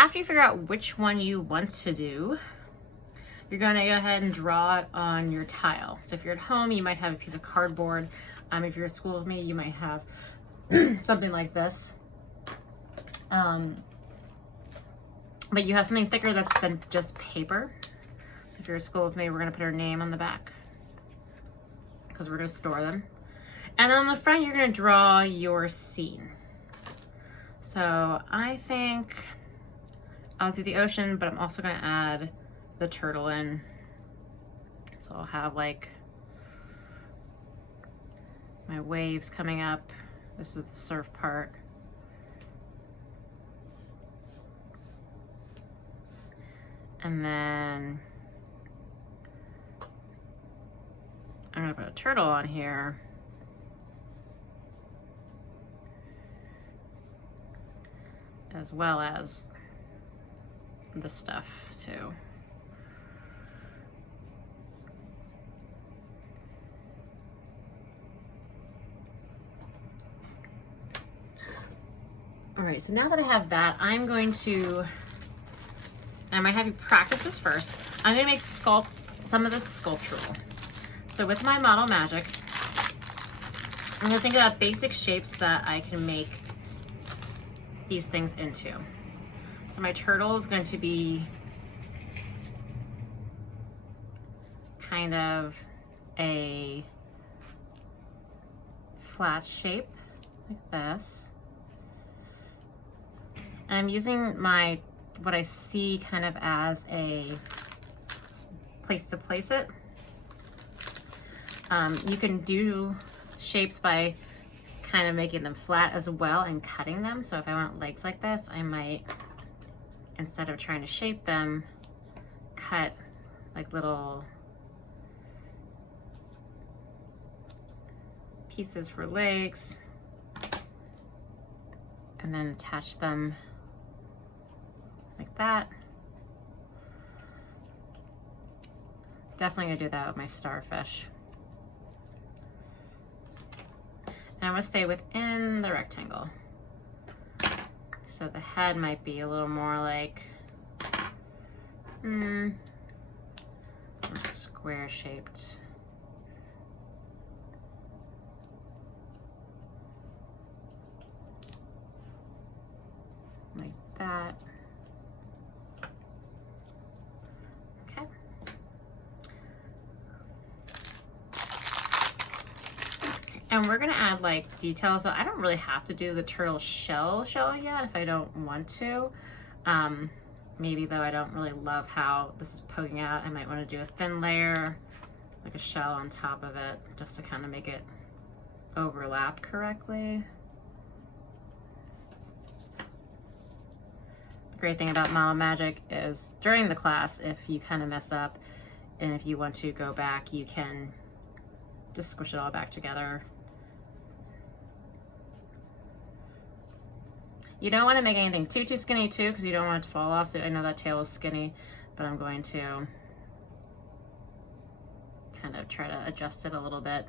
After you figure out which one you want to do, you're going to go ahead and draw it on your tile. So if you're at home, you might have a piece of cardboard. If you're at school with me, you might have something like this. But you have something thicker than just paper. If you're at school with me, we're going to put our name on the back because we're going to store them. And then on the front, you're going to draw your scene. So I think I'll do the ocean, but I'm also going to add the turtle in. So I'll have like my waves coming up. This is the surf part. And then I'm gonna put a turtle on here. As well as the stuff too. All right, so now that I have that, I'm going to, I might have you practice this first. I'm gonna make some of this sculptural. So with my Model Magic, I'm gonna think about basic shapes that I can make these things into. So my turtle is going to be kind of a flat shape like this. And I'm using what I see kind of as a place to place it. You can do shapes by kind of making them flat as well and cutting them. So if I want legs like this, I might, instead of trying to shape them, cut like little pieces for legs and then attach them like that. Definitely gonna do that with my starfish. And I'm gonna stay within the rectangle. So the head might be a little more like square shaped. Like that. Okay. And we're gonna add like details. So I don't really have to do the turtle shell yet if I don't want to. Maybe though I don't really love how this is poking out. I might want to do a thin layer, like a shell on top of it, just to kind of make it overlap correctly. The great thing about Model Magic is during the class, if you kind of mess up and if you want to go back, you can just squish it all back together. You don't want to make anything too skinny too, because you don't want it to fall off. So I know that tail is skinny, but I'm going to kind of try to adjust it a little bit.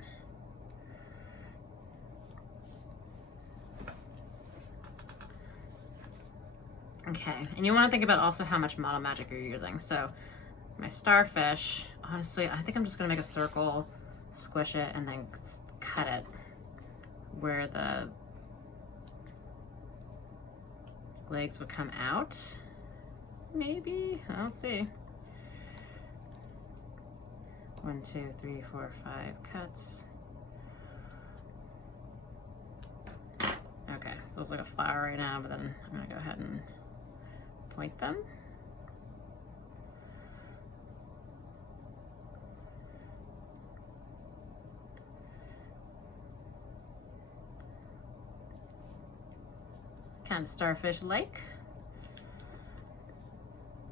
Okay, and you want to think about also how much Model Magic you're using. So my starfish, honestly, I think I'm just gonna make a circle, squish it, and then cut it where the legs would come out. Maybe, I'll see. 1, 2, 3, 4, 5 cuts. Okay, so it's like a flower right now, but then I'm gonna go ahead and point them. Kind of starfish-like.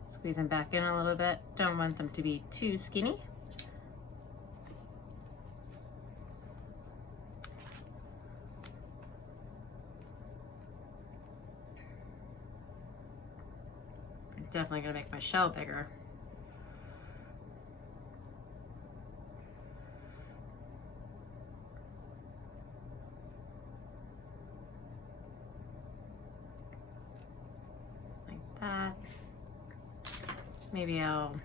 Squeeze them back in a little bit. Don't want them to be too skinny. I'm definitely gonna make my shell bigger. That. Maybe I'll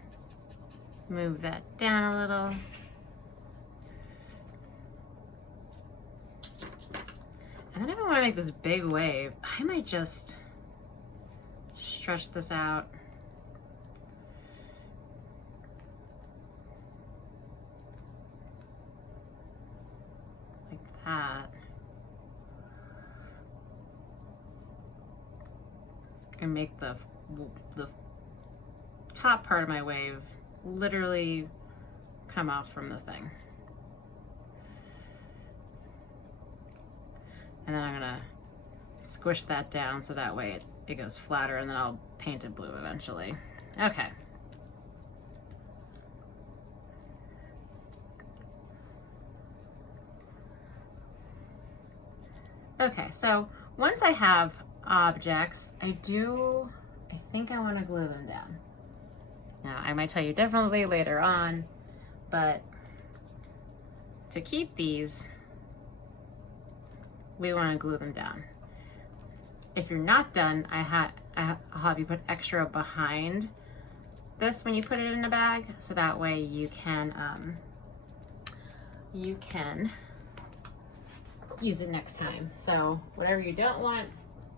move that down a little. And then if I want to make this big wave, I might just stretch this out. Like that. And make the top part of my wave literally come off from the thing. And then I'm gonna squish that down so that way it goes flatter, and then I'll paint it blue eventually. Okay. Okay, so once I have objects, I think I want to glue them down. Now, I might tell you differently later on, but to keep these, we want to glue them down. If you're not done, I'll have you put extra behind this when you put it in a bag, so that way you can use it next time. So whatever you don't want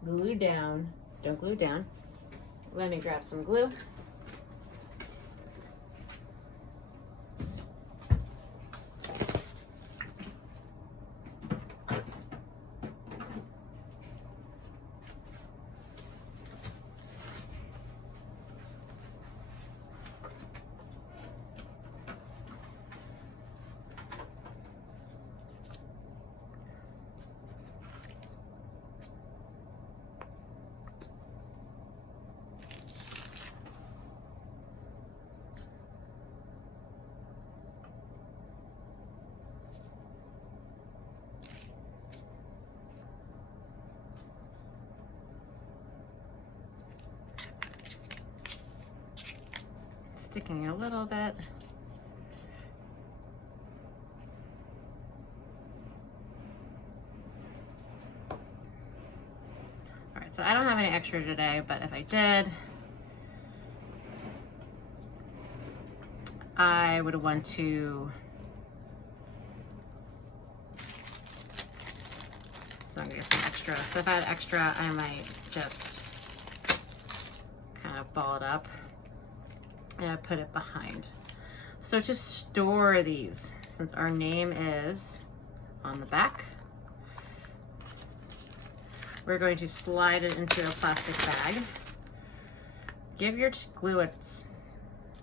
glued down, don't glue down. Let me grab some glue. Sticking a little bit. All right, so I don't have any extra today, but if I did, I would want to, so I'm gonna get some extra. So if I had extra, I might just kind of ball it up and I put it behind. So to store these, since our name is on the back, we're going to slide it into a plastic bag. Give your glue a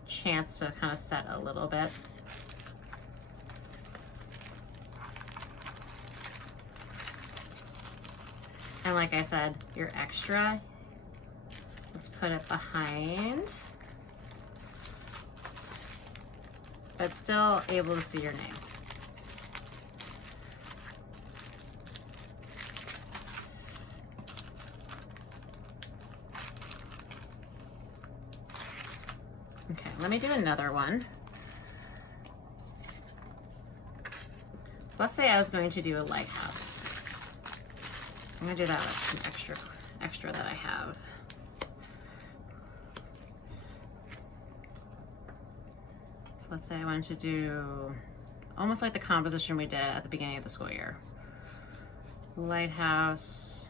chance to kind of set a little bit. And like I said, your extra, let's put it behind. But still able to see your name. Okay, let me do another one. Let's say I was going to do a lighthouse. I'm gonna do that with some extra that I have. Let's say I wanted to do almost like the composition we did at the beginning of the school year. Lighthouse.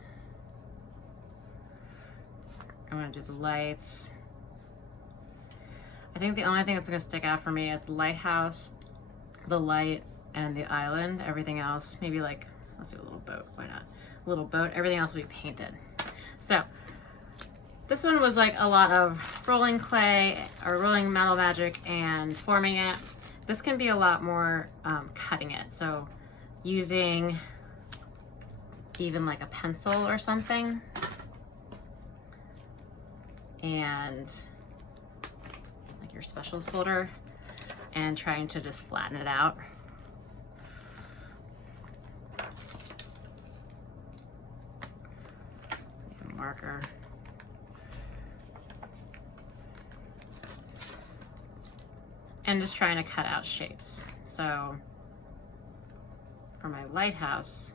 I want to do the lights. I think the only thing that's going to stick out for me is the lighthouse, the light, and the island. Everything else, maybe like, let's do a little boat. Why not? A little boat. Everything else will be painted. So this one was like a lot of rolling clay or rolling metal magic and forming it. This can be a lot more cutting it. So using even like a pencil or something and like your specials folder and trying to just flatten it out. Make a marker. And just trying to cut out shapes. So for my lighthouse,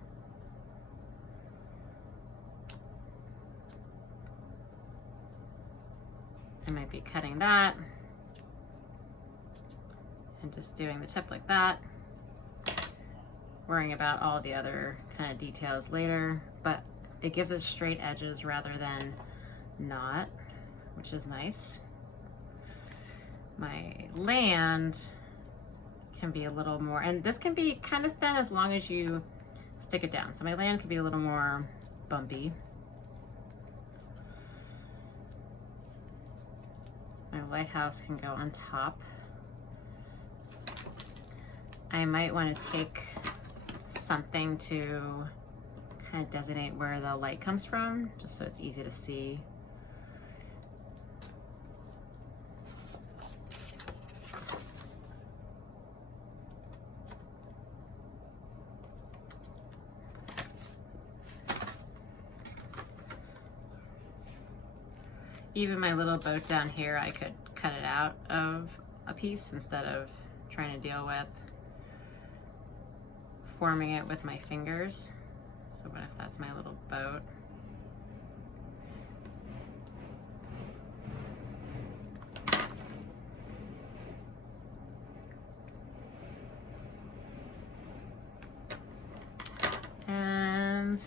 I might be cutting that. And just doing the tip like that. Worrying about all the other kind of details later, but it gives us straight edges rather than not, which is nice. My land can be a little more, and this can be kind of thin as long as you stick it down. So my land can be a little more bumpy. My lighthouse can go on top. I might want to take something to kind of designate where the light comes from, just so it's easy to see. Even my little boat down here, I could cut it out of a piece instead of trying to deal with forming it with my fingers. So what if that's my little boat? And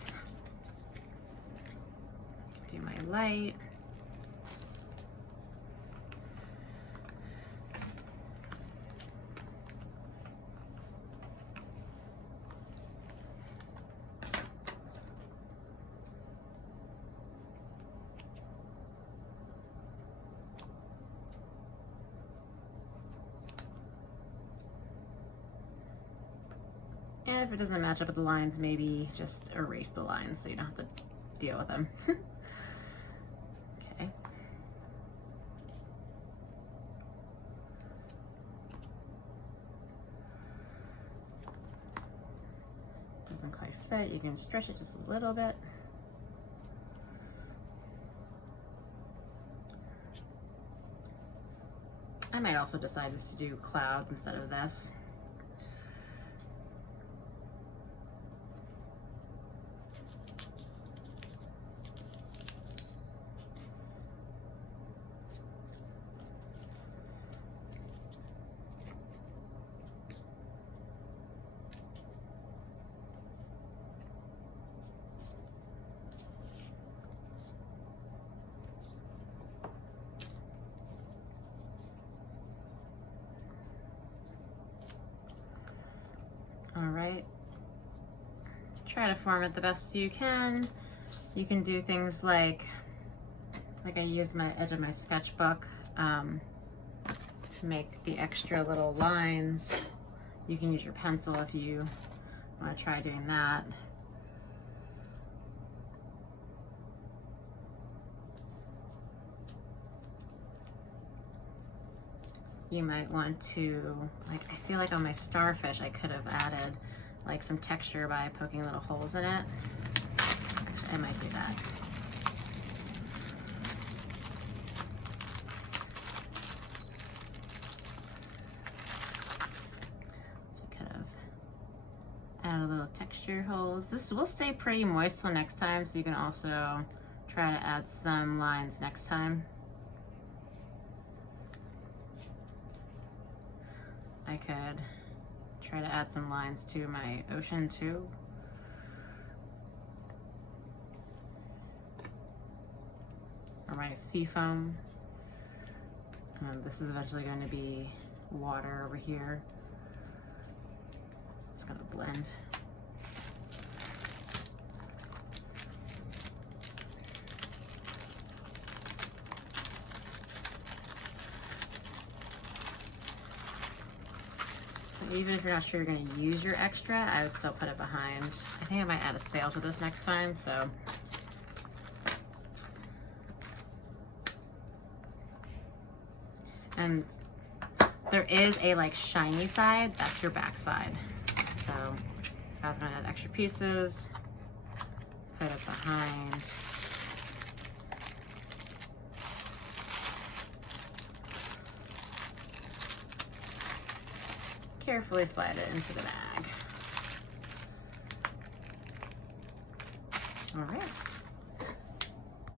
do my light. And if it doesn't match up with the lines, maybe just erase the lines so you don't have to deal with them. Okay. Doesn't quite fit. You can stretch it just a little bit. I might also decide to do clouds instead of this. All right, try to form it the best you can. You can do things like I use my edge of my sketchbook to make the extra little lines. You can use your pencil if you want to try doing that. You might want to, like, I feel like on my starfish I could have added like some texture by poking little holes in it. Actually, I might do that. So kind of add a little texture holes. This will stay pretty moist till next time, so you can also try to add some lines next time. I could try to add some lines to my ocean too. Or my sea foam. This is eventually going to be water over here. It's going to blend. Even if you're not sure you're going to use your extra, I would still put it behind. I think I might add a sail to this next time, so. And there is a like shiny side, that's your back side. So if I was going to add extra pieces, put it behind. Carefully slide it into the bag.